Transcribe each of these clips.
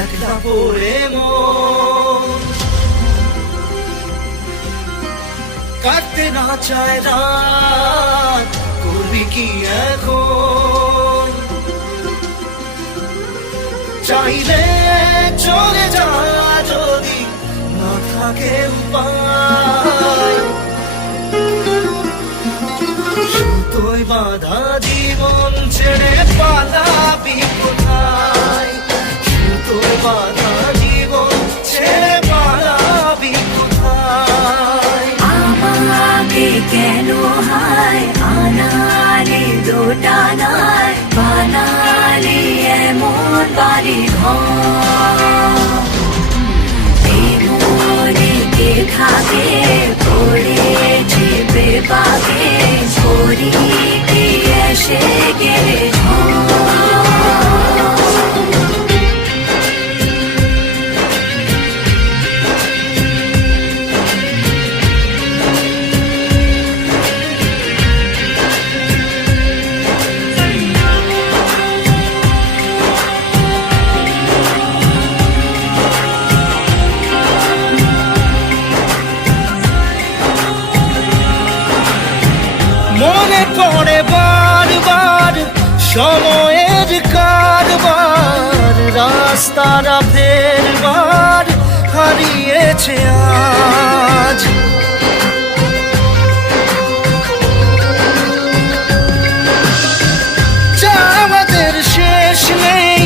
একলা পড়ে মন কাটতে না চায় রাত, করবি কি এখন? চাইলে চলে যা যদি না থাকে উপায়, সুতোয় বাঁধা জীবন ছেড়ে পালাবি কোথায়? সুতোয় বাঁধা জীবন ছেড়ে পালাবি কোথায়? আমাকে কেন হায় আনালি দোটানায় বানালি এমন বাড়ি ঘর, এই মনে কে থাকে পড়েছে বেবাকে ছড়ি কি এসে গেলে মনে পড়ে বারবার সময়ের কারবার, রাস্তারা ফেরবার হারিয়েছে আজ। যা আমাদের শেষ নেই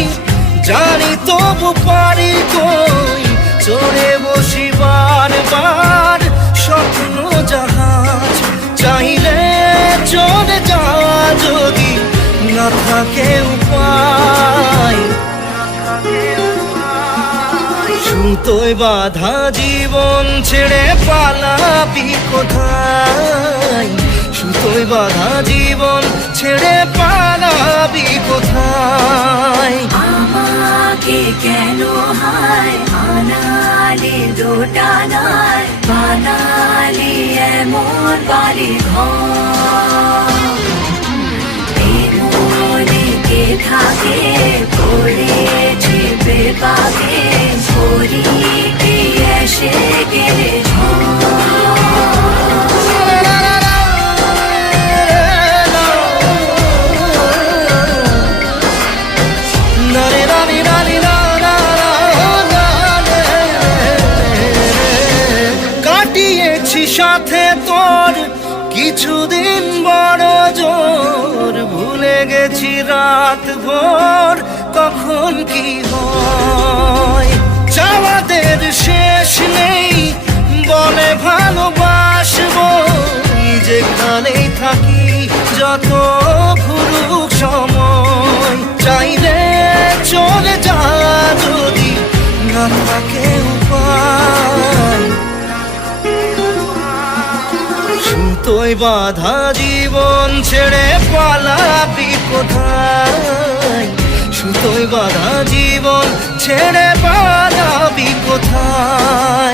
জানি, তবু পারি কই চড়ে বসি বারবার স্বপ্ন জাহাজ। চাইলে চলে যা যদি না থাকে উপায়, সুতোয় বাঁধা জীবন ছেড়ে পালাবি কোথায়? সুতোয় বাঁধা জীবন ছেড়ে পালাবি কোথায়? আমাকে কেন হায় আনালি দোটানায় বানালি এমন বাড়ি ঘর, এই মনে কে থাকে পড়েছে বেবাকে ছড়ি কি এসে গেলে সাথে তোর কিছুদিন বড় জোর, ভুলে গেছি রাত ভোর কখন কি হয়। চাওয়াদের শেষ নেই বলে ভালোবাসবো, যেখানেই থাকি যত ঘুরুক সময়। চাইলে চলে যা যদি না থাকে উপায়, সুতোয় বাঁধা জীবন ছেড়ে পালাবি কোথায়? সুতোয় বাঁধা জীবন ছেড়ে পালাবি কোথায়?